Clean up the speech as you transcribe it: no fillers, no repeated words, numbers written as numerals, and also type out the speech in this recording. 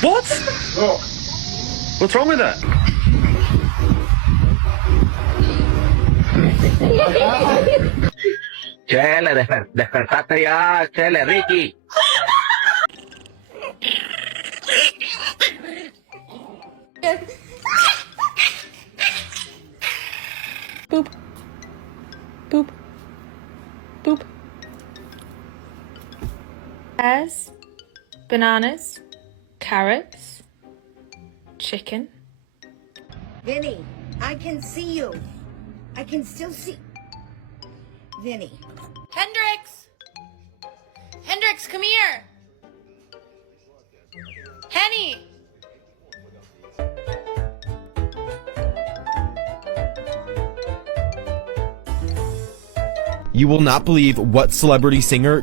What? What's wrong with it? Chele, despertate ya, Chele, Ricky. Boop. Boop. Boop. Pears, bananas, carrots, chicken. Vinny, I can see you. I can still see. Vinny. Hendrix! Hendrix, come here! Henny! You will not believe what celebrity singer